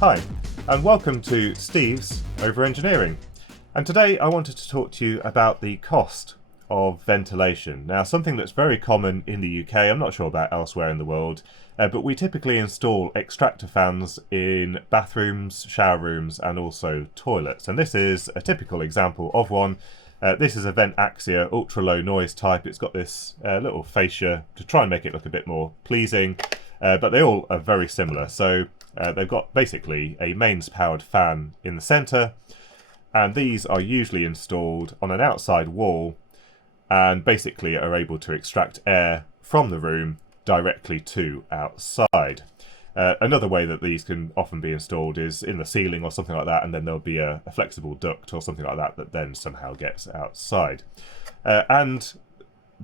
Hi, and welcome to Steve's Over Engineering. And today I wanted to talk to you about the cost of ventilation. Now, something that's very common in the UK, I'm not sure about elsewhere in the world, but we typically install extractor fans in bathrooms, shower rooms, and also toilets. And this is a typical example of one. This is a Vent Axia ultra low noise type. It's got this little fascia to try and make it look a bit more pleasing, but they all are very similar. So they've got basically a mains powered fan in the centre, and these are usually installed on an outside wall and basically are able to extract air from the room directly to outside. Another way that these can often be installed is in the ceiling or something like that, and then there'll be a flexible duct or something like that that then somehow gets outside. And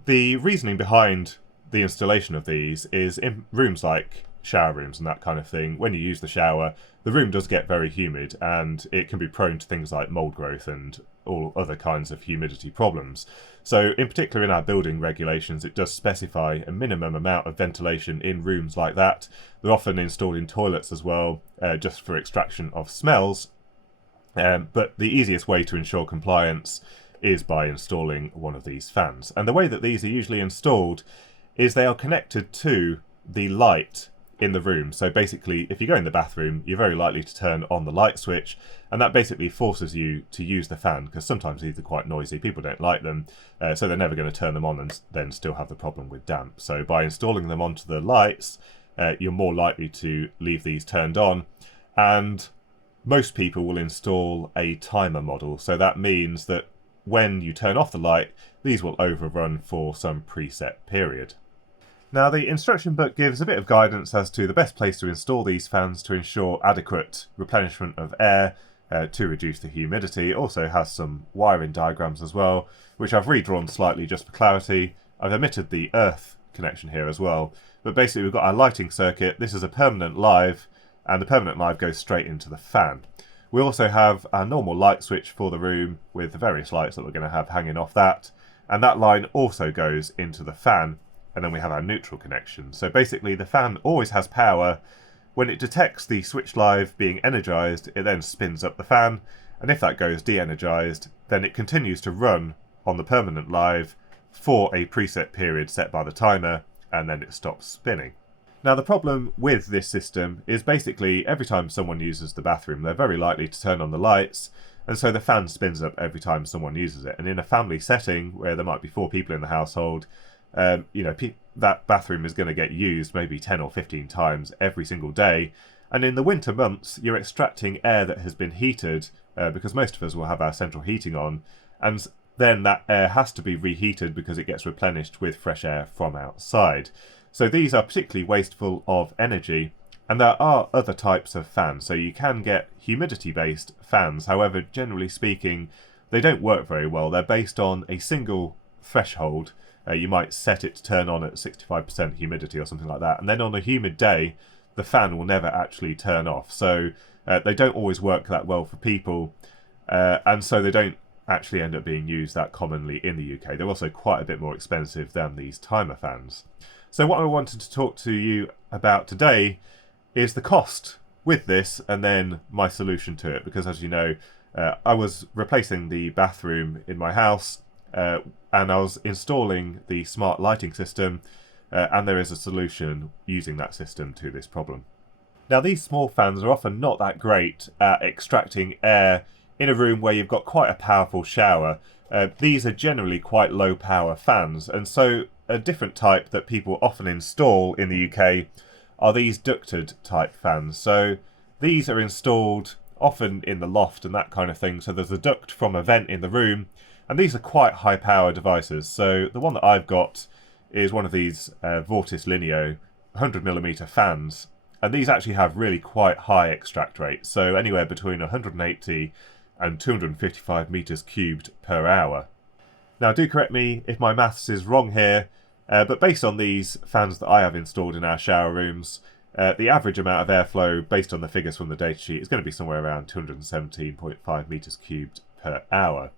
the reasoning behind the installation of these is in rooms like shower rooms and that kind of thing. When you use the shower, the room does get very humid and it can be prone to things like mold growth and all other kinds of humidity problems. So in particular in our building regulations, it does specify a minimum amount of ventilation in rooms like that. They're often installed in toilets as well, just for extraction of smells. But the easiest way to ensure compliance is by installing one of these fans. And the way that these are usually installed is they are connected to the light in the room. So basically, if you go in the bathroom, you're very likely to turn on the light switch, and that basically forces you to use the fan, because sometimes these are quite noisy, people don't like them, so they're never going to turn them on and then still have the problem with damp. So by installing them onto the lights, you're more likely to leave these turned on, and most people will install a timer model. So that means that when you turn off the light, these will overrun for some preset period. Now, the instruction book gives a bit of guidance as to the best place to install these fans to ensure adequate replenishment of air to reduce the humidity. It also has some wiring diagrams as well, which I've redrawn slightly just for clarity. I've omitted the earth connection here as well. But basically, we've got our lighting circuit. This is a permanent live, and the permanent live goes straight into the fan. We also have our normal light switch for the room with the various lights that we're going to have hanging off that. And that line also goes into the fan. And then we have our neutral connection. So basically the fan always has power. When it detects the switch live being energized, it then spins up the fan, and if that goes de-energized, then it continues to run on the permanent live for a preset period set by the timer, and then it stops spinning. Now, the problem with this system is basically every time someone uses the bathroom, they're very likely to turn on the lights, and so the fan spins up every time someone uses it. And in a family setting where there might be 4 people in the household, that bathroom is going to get used maybe 10 or 15 times every single day. And in the winter months, you're extracting air that has been heated, because most of us will have our central heating on, and then that air has to be reheated because it gets replenished with fresh air from outside. So these are particularly wasteful of energy, and there are other types of fans. So you can get humidity-based fans. However, generally speaking, they don't work very well. They're based on a single threshold. You might set it to turn on at 65% humidity or something like that, and then on a humid day the fan will never actually turn off. So they don't always work that well for people, and so they don't actually end up being used that commonly in the UK. They're also quite a bit more expensive than these timer fans. So what I wanted to talk to you about today is the cost with this, and then my solution to it, because as you know, I was replacing the bathroom in my house, and I was installing the smart lighting system, and there is a solution using that system to this problem. Now, these small fans are often not that great at extracting air in a room where you've got quite a powerful shower. These are generally quite low power fans, and so a different type that people often install in the UK are these ducted type fans. So these are installed often in the loft and that kind of thing, so there's a duct from a vent in the room. And these are quite high power devices. So the one that I've got is one of these Vortis Lineo 100mm fans. And these actually have really quite high extract rates. So anywhere between 180 and 255 meters cubed per hour. Now, do correct me if my maths is wrong here, but based on these fans that I have installed in our shower rooms, the average amount of airflow based on the figures from the datasheet is going to be somewhere around 217.5 meters cubed per hour.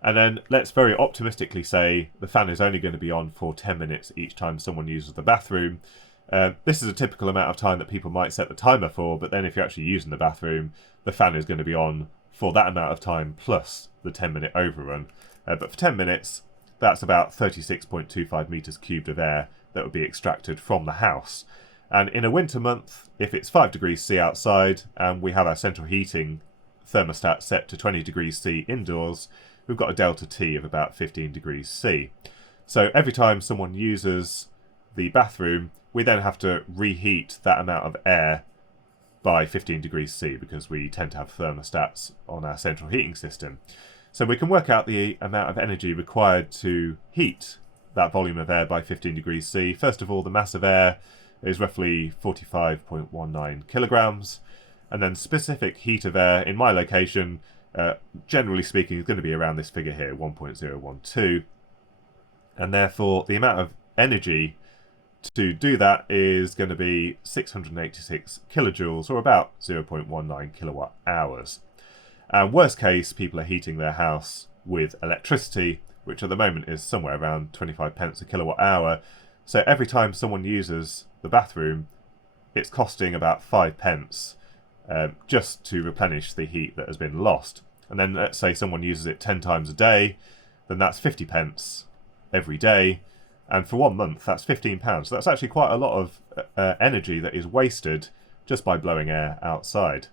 And then let's very optimistically say the fan is only going to be on for 10 minutes each time someone uses the bathroom. This is a typical amount of time that people might set the timer for, but then if you're actually using the bathroom, the fan is going to be on for that amount of time plus the 10-minute overrun. But for 10 minutes, that's about 36.25 metres cubed of air that would be extracted from the house. And in a winter month, if it's 5 degrees C outside and we have our central heating thermostat set to 20 degrees C indoors, we've got a delta T of about 15 degrees C. So every time someone uses the bathroom, we then have to reheat that amount of air by 15 degrees C because we tend to have thermostats on our central heating system. So we can work out the amount of energy required to heat that volume of air by 15 degrees C. First of all, the mass of air is roughly 45.19 kilograms, and then specific heat of air in my location, generally speaking, is going to be around this figure here, 1.012, and therefore the amount of energy to do that is going to be 686 kilojoules, or about 0.19 kilowatt hours. And worst case, people are heating their house with electricity, which at the moment is somewhere around 25 pence a kilowatt hour. So every time someone uses the bathroom, it's costing about 5 pence just to replenish the heat that has been lost. And then let's say someone uses it 10 times a day, then that's 50 pence every day. And for 1 month, that's £15. So that's actually quite a lot of energy that is wasted just by blowing air outside.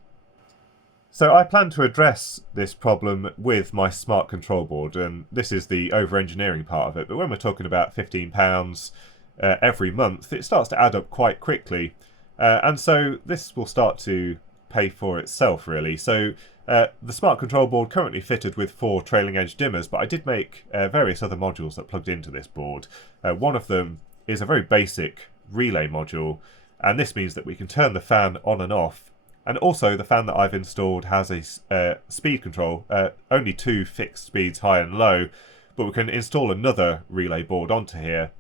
So I plan to address this problem with my smart control board, and this is the over-engineering part of it. But when we're talking about £15 every month, it starts to add up quite quickly. And so this will start to pay for itself, really. So the smart control board currently fitted with 4 trailing edge dimmers, but I did make various other modules that plugged into this board. One of them is a very basic relay module, and this means that we can turn the fan on and off. And also the fan that I've installed has a speed control, only 2 fixed speeds, high and low, but we can install another relay board onto here,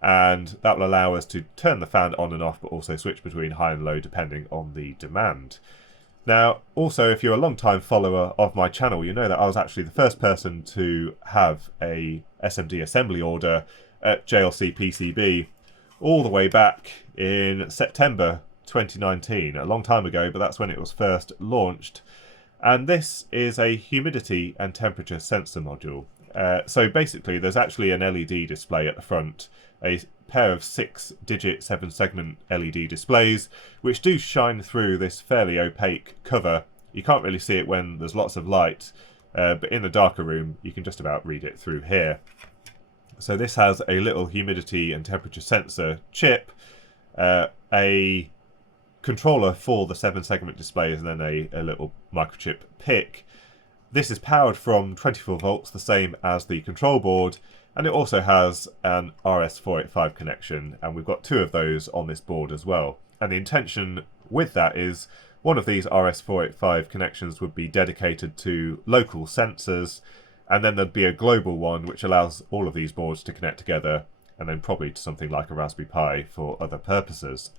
and that will allow us to turn the fan on and off, but also switch between high and low depending on the demand. Now, also, if you're a long-time follower of my channel, you know that I was actually the first person to have a SMD assembly order at JLCPCB all the way back in September 2019, a long time ago, but that's when it was first launched. And this is a humidity and temperature sensor module. So basically, there's actually an LED display at the front, a pair of 6-digit 7-segment LED displays, which do shine through this fairly opaque cover. You can't really see it when there's lots of light, but in the darker room, you can just about read it through here. So this has a little humidity and temperature sensor chip, a controller for the 7-segment displays, and then a little microchip PIC. This is powered from 24 volts, the same as the control board, and it also has an RS485 connection, and we've got 2 of those on this board as well. And the intention with that is one of these RS485 connections would be dedicated to local sensors, and then there'd be a global one which allows all of these boards to connect together, and then probably to something like a Raspberry Pi for other purposes.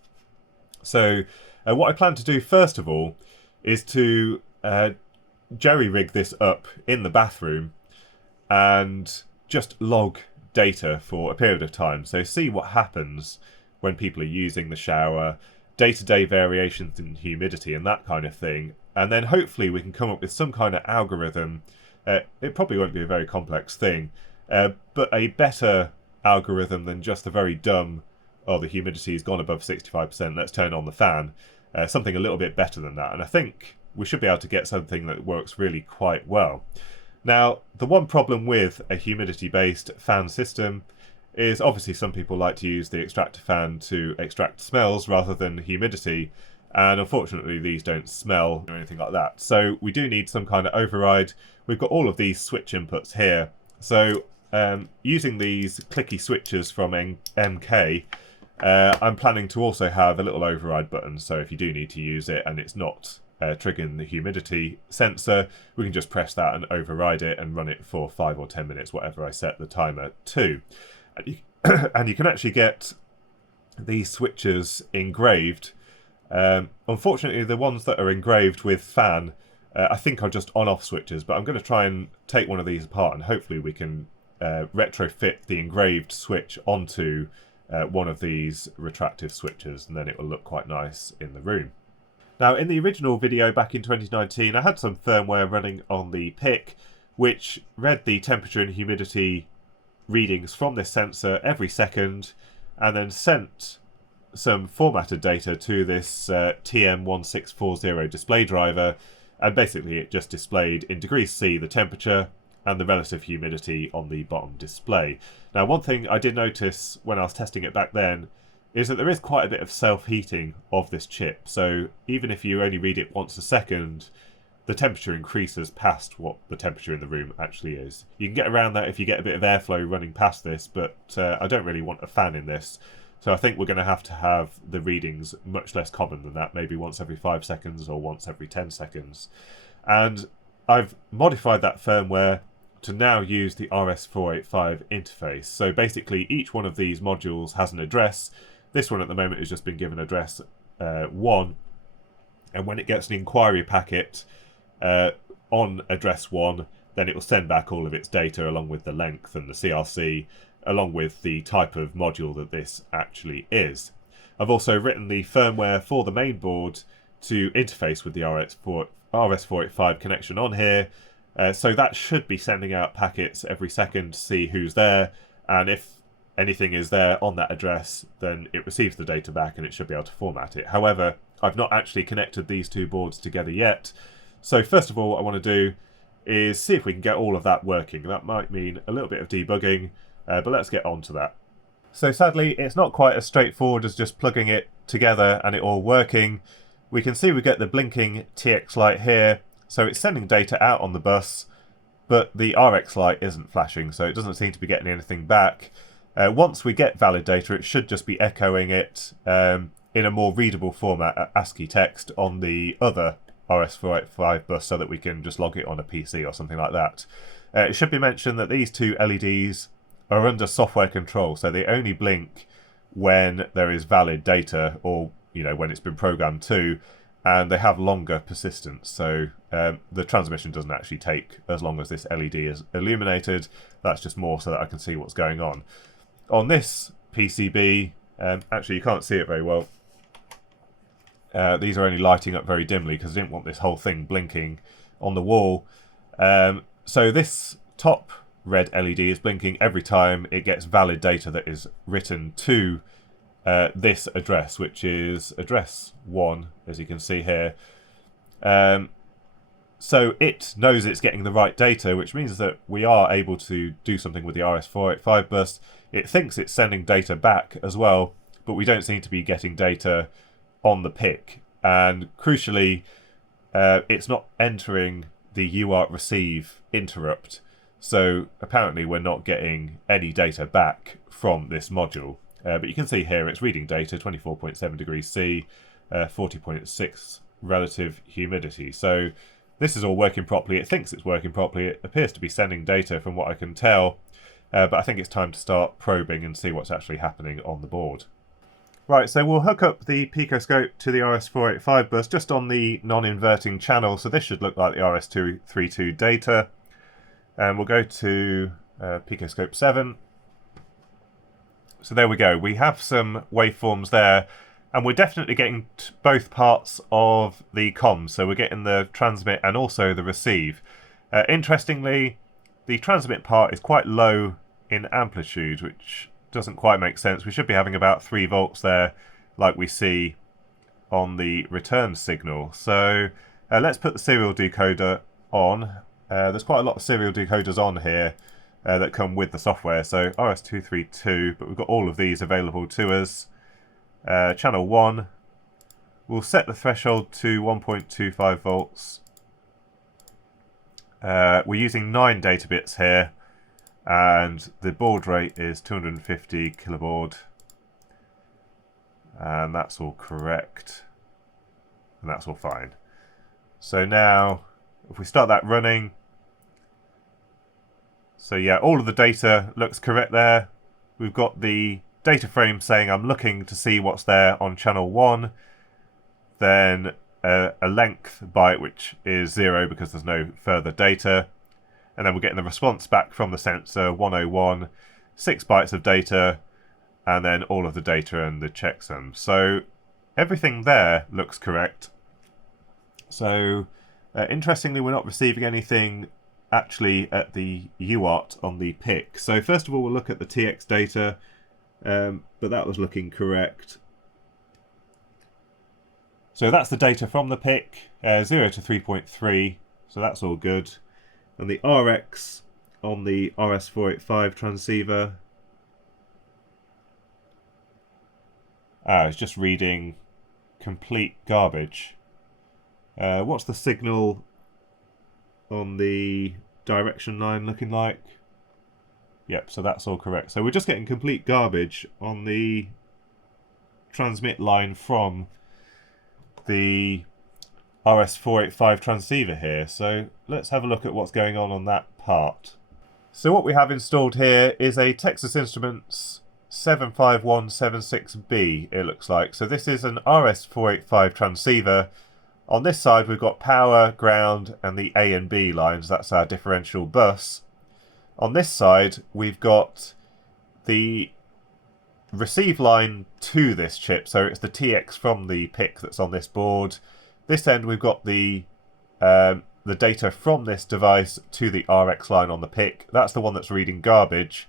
So what I plan to do first of all is to jerry-rig this up in the bathroom and just log data for a period of time. So see what happens when people are using the shower, day-to-day variations in humidity and that kind of thing. And then hopefully we can come up with some kind of algorithm. It probably won't be a very complex thing, but a better algorithm than just the very dumb, oh, the humidity has gone above 65%, let's turn on the fan. Something a little bit better than that. And I think we should be able to get something that works really quite well. Now, the one problem with a humidity-based fan system is obviously some people like to use the extractor fan to extract smells rather than humidity, and unfortunately these don't smell or anything like that. So we do need some kind of override. We've got all of these switch inputs here. So using these clicky switches from MK, I'm planning to also have a little override button, so if you do need to use it and it's not triggering the humidity sensor, we can just press that and override it and run it for 5 or 10 minutes, whatever I set the timer to. And you can actually get these switches engraved. Unfortunately, the ones that are engraved with fan, I think are just on-off switches, but I'm going to try and take one of these apart and hopefully we can retrofit the engraved switch onto one of these retractive switches, and then it will look quite nice in the room. Now, in the original video back in 2019, I had some firmware running on the PIC, which read the temperature and humidity readings from this sensor every second, and then sent some formatted data to this TM1640 display driver, and basically it just displayed in degrees C the temperature and the relative humidity on the bottom display. Now, one thing I did notice when I was testing it back then is that there is quite a bit of self-heating of this chip, so even if you only read it once a second, the temperature increases past what the temperature in the room actually is. You can get around that if you get a bit of airflow running past this, but I don't really want a fan in this, so I think we're going to have the readings much less common than that, maybe once every 5 seconds or once every 10 seconds. And I've modified that firmware to now use the RS485 interface. So basically each one of these modules has an address. This one at the moment has just been given address 1, and when it gets an inquiry packet on address 1, then it will send back all of its data along with the length and the CRC, along with the type of module that this actually is. I've also written the firmware for the main board to interface with the RS485 connection on here, so that should be sending out packets every second to see who's there, and if anything is there on that address, then it receives the data back and it should be able to format it. However, I've not actually connected these two boards together yet, so first of all what I want to do is see if we can get all of that working. That might mean a little bit of debugging, but let's get on to that. So sadly, it's not quite as straightforward as just plugging it together and it all working. We can see we get the blinking TX light here, so it's sending data out on the bus, but the RX light isn't flashing, so it doesn't seem to be getting anything back. Once we get valid data, it should just be echoing it in a more readable format, ASCII text, on the other RS485 bus, so that we can just log it on a PC or something like that. It should be mentioned that these two LEDs are under software control, so they only blink when there is valid data, or when it's been programmed to, and they have longer persistence, so the transmission doesn't actually take as long as this LED is illuminated. That's just more so that I can see what's going on. On this PCB, actually you can't see it very well. These are only lighting up very dimly because I didn't want this whole thing blinking on the wall. So this top red LED is blinking every time it gets valid data that is written to this address, which is address 1, as you can see here. So it knows it's getting the right data, which means that we are able to do something with the RS485 bus. It thinks it's sending data back as well, but we don't seem to be getting data on the PIC. And crucially, it's not entering the UART receive interrupt. So apparently we're not getting any data back from this module. But you can see here it's reading data, 24.7 degrees C, 40.6 relative humidity. So this is all working properly. It thinks it's working properly. It appears to be sending data from what I can tell. But I think it's time to start probing and see what's actually happening on the board. Right, so we'll hook up the picoscope to the RS485 bus just on the non-inverting channel. So this should look like the RS232 data. And we'll go to picoscope 7. So there we go. We have some waveforms there, and we're definitely getting both parts of the comms. So we're getting the transmit and also the receive. Interestingly, the transmit part is quite low in amplitude, which doesn't quite make sense. We should be having about 3 volts there, like we see on the return signal. So let's put the serial decoder on. There's quite a lot of serial decoders on here that come with the software. So RS232, but we've got all of these available to us. Channel 1, we'll set the threshold to 1.25 volts. We're using 9 data bits here, and the baud rate is 250 kilobaud, and that's all correct, and that's all fine. So now if we start that running, so yeah, all of the data looks correct there. We've got the data frame saying I'm looking to see what's there on channel 1, then a length byte which is 0 because there's no further data, and then we're getting the response back from the sensor 101, 6 bytes of data, and then all of the data and the checksum. So everything there looks correct. So interestingly, we're not receiving anything actually at the UART on the PIC. So first of all, we'll look at the TX data, but that was looking correct. So that's the data from the PIC, 0 to 3.3, so that's all good. And the RX on the RS485 transceiver, it's just reading complete garbage. What's the signal on the direction line looking like? Yep, so that's all correct. So we're just getting complete garbage on the transmit line from the RS485 transceiver here. So let's have a look at what's going on that part. So what we have installed here is a Texas Instruments 75176B, it looks like. So this is an RS485 transceiver. On this side we've got power, ground and the A and B lines, that's our differential bus. On this side we've got the receive line to this chip, so it's the TX from the PIC that's on this board. This end we've got the data from this device to the RX line on the PIC. That's the one that's reading garbage.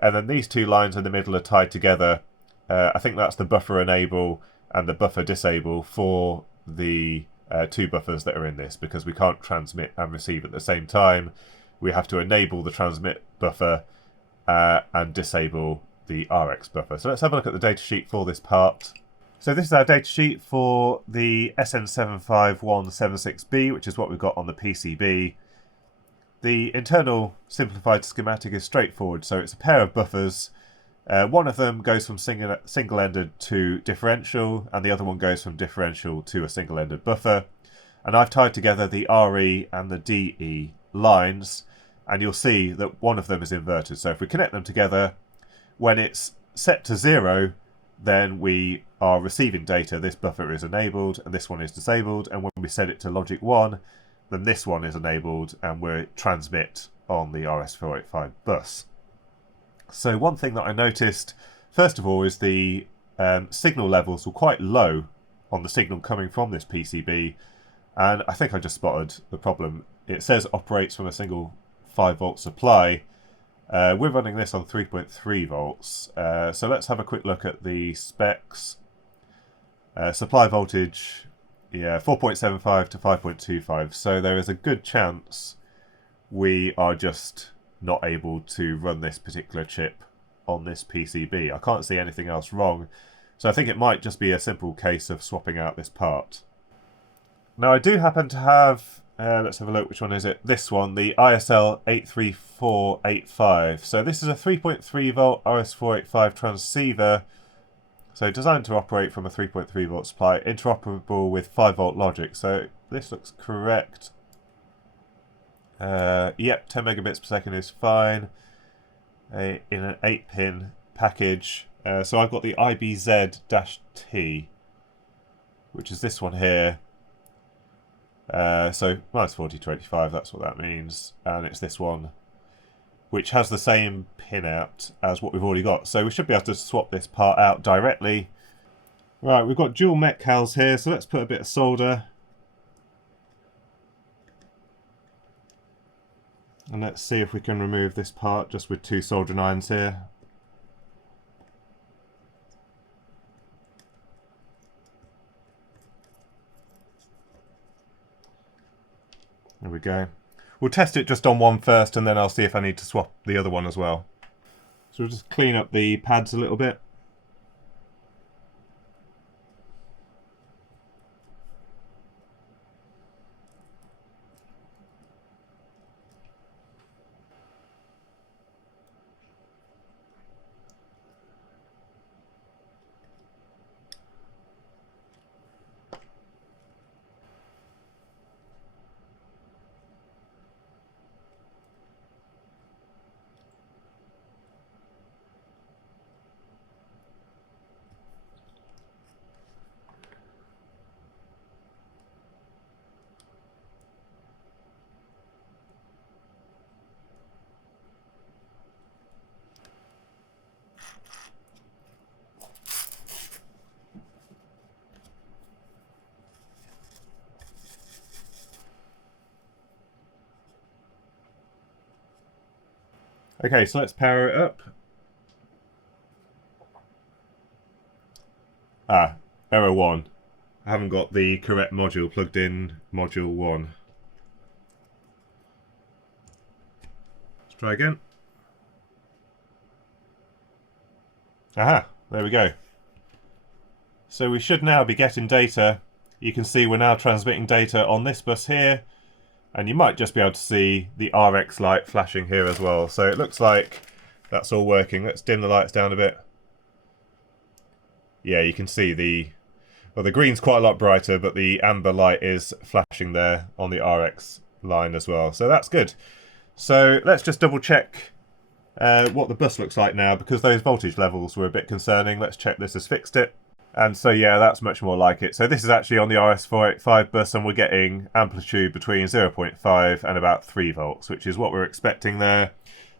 And then these two lines in the middle are tied together. I think that's the buffer enable and the buffer disable for the two buffers that are in this, because we can't transmit and receive at the same time. We have to enable the transmit buffer and disable the RX buffer. So let's have a look at the datasheet for this part. So this is our datasheet for the SN75176B, which is what we've got on the PCB. The internal simplified schematic is straightforward, so it's a pair of buffers. One of them goes from single-ended to differential, and the other one goes from differential to a single-ended buffer. And I've tied together the RE and the DE lines, and you'll see that one of them is inverted. So if we connect them together, when it's set to 0, then we are receiving data. This buffer is enabled, and this one is disabled. And when we set it to logic 1, then this one is enabled, and we transmit on the RS485 bus. So one thing that I noticed, first of all, is the signal levels were quite low on the signal coming from this PCB, and I think I just spotted the problem. It says operates from a single 5-volt supply. We're running this on 3.3 volts, so let's have a quick look at the specs. Supply voltage, yeah, 4.75 to 5.25, so there is a good chance we are just not able to run this particular chip on this PCB. I can't see anything else wrong, so I think it might just be a simple case of swapping out this part. Now I do happen to have, let's have a look, which one is it? This one, the ISL 83485. So this is a 3.3 volt RS485 transceiver, so designed to operate from a 3.3 volt supply, interoperable with 5 volt logic. So this looks correct. Yep, 10 megabits per second is fine in an 8-pin package. So I've got the IBZ-T, which is this one here. So minus 40 to 85, that's what that means. And it's this one, which has the same pin out as what we've already got. So we should be able to swap this part out directly. Right, we've got dual Metcals here, so let's put a bit of solder. And let's see if we can remove this part just with 2 soldering irons here. There we go. We'll test it just on one first, and then I'll see if I need to swap the other one as well. So we'll just clean up the pads a little bit. Okay, so let's power it up. Ah, error 1. I haven't got the correct module plugged in, module 1. Let's try again. Aha, there we go. So we should now be getting data. You can see we're now transmitting data on this bus here, and you might just be able to see the RX light flashing here as well. So it looks like that's all working. Let's dim the lights down a bit. Yeah, you can see the green's quite a lot brighter, but the amber light is flashing there on the RX line as well. So that's good. So let's just double check what the bus looks like now, because those voltage levels were a bit concerning. Let's check this has fixed it. And so yeah, that's much more like it. So this is actually on the RS485 bus, and we're getting amplitude between 0.5 and about 3 volts, which is what we're expecting there.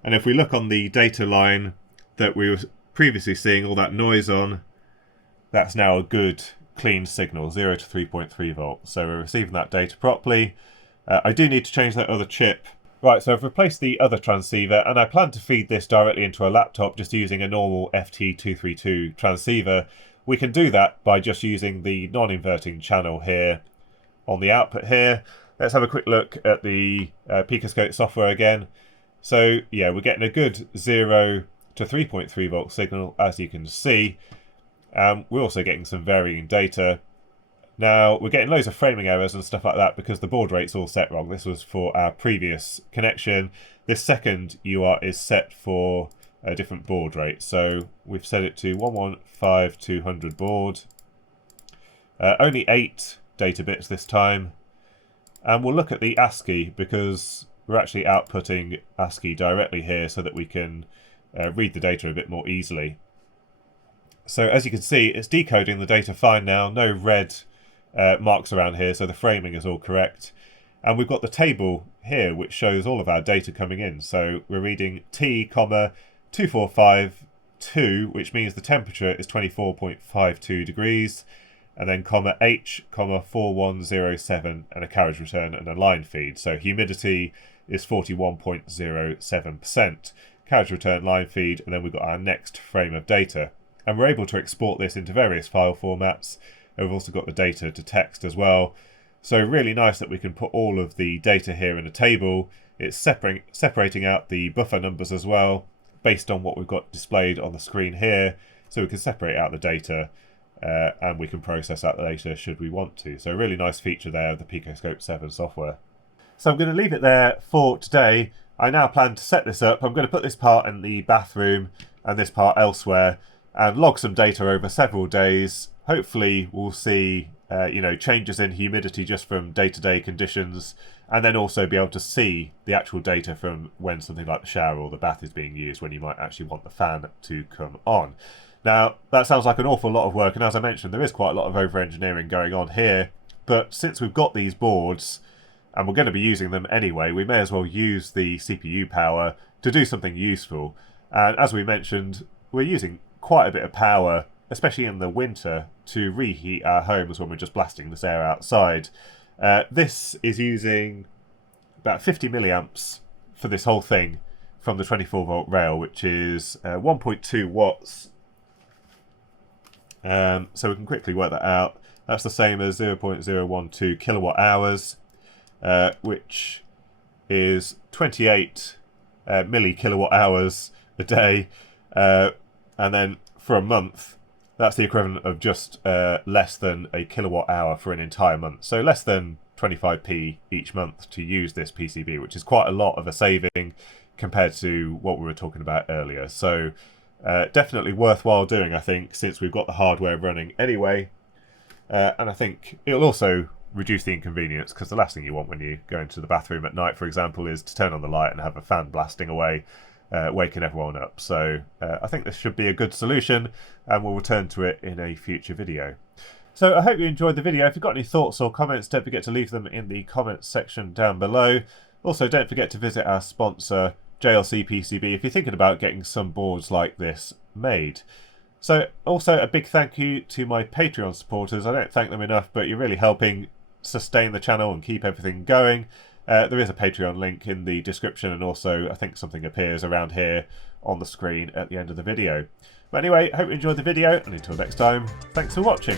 And if we look on the data line that we were previously seeing all that noise on, that's now a good clean signal, 0 to 3.3 volts. So we're receiving that data properly. I do need to change that other chip. Right, so I've replaced the other transceiver, and I plan to feed this directly into a laptop just using a normal FT232 transceiver. We can do that by just using the non-inverting channel here on the output here. Let's have a quick look at the Picoscope software again. So yeah, we're getting a good 0 to 3.3 volt signal, as you can see. We're also getting some varying data. Now, we're getting loads of framing errors and stuff like that because the baud rate's all set wrong. This was for our previous connection. This second UART is set for a different baud rate. So we've set it to 115200 baud. Only 8 data bits this time. And we'll look at the ASCII because we're actually outputting ASCII directly here so that we can read the data a bit more easily. So as you can see, it's decoding the data fine now. No red marks around here, so the framing is all correct. And we've got the table here which shows all of our data coming in. So we're reading T, 2452, which means the temperature is 24.52 degrees, and then H, 4107, and a carriage return and a line feed. So humidity is 41.07%, carriage return, line feed, and then we've got our next frame of data. And we're able to export this into various file formats. And we've also got the data to text as well. So really nice that we can put all of the data here in a table. It's separating out the buffer numbers as well, based on what we've got displayed on the screen here. So we can separate out the data and we can process out the data should we want to. So a really nice feature there of the Picoscope 7 software. So I'm going to leave it there for today. I now plan to set this up. I'm going to put this part in the bathroom and this part elsewhere, and log some data over several days. Hopefully we'll see changes in humidity just from day-to-day conditions, and then also be able to see the actual data from when something like the shower or the bath is being used, when you might actually want the fan to come on. Now, that sounds like an awful lot of work, and as I mentioned, there is quite a lot of over-engineering going on here, but since we've got these boards, and we're going to be using them anyway, we may as well use the CPU power to do something useful. And as we mentioned, we're using quite a bit of power, especially in the winter, to reheat our homes when we're just blasting this air outside. This is using about 50 milliamps for this whole thing from the 24 volt rail, which is 1.2 watts. So we can quickly work that out. That's the same as 0.012 kilowatt hours, which is 28 milli kilowatt hours a day. And then for a month, that's the equivalent of just less than a kilowatt hour for an entire month. So less than 25p each month to use this PCB, which is quite a lot of a saving compared to what we were talking about earlier. So definitely worthwhile doing, I think, since we've got the hardware running anyway. And I think it'll also reduce the inconvenience, because the last thing you want when you go into the bathroom at night, for example, is to turn on the light and have a fan blasting away, waking everyone up. So I think this should be a good solution, and we'll return to it in a future video. So I hope you enjoyed the video. If you've got any thoughts or comments, don't forget to leave them in the comments section down below. Also, don't forget to visit our sponsor, JLCPCB, if you're thinking about getting some boards like this made. So also a big thank you to my Patreon supporters. I don't thank them enough, but you're really helping sustain the channel and keep everything going. There is a Patreon link in the description, and also I think something appears around here on the screen at the end of the video. But anyway, hope you enjoyed the video, and until next time, thanks for watching.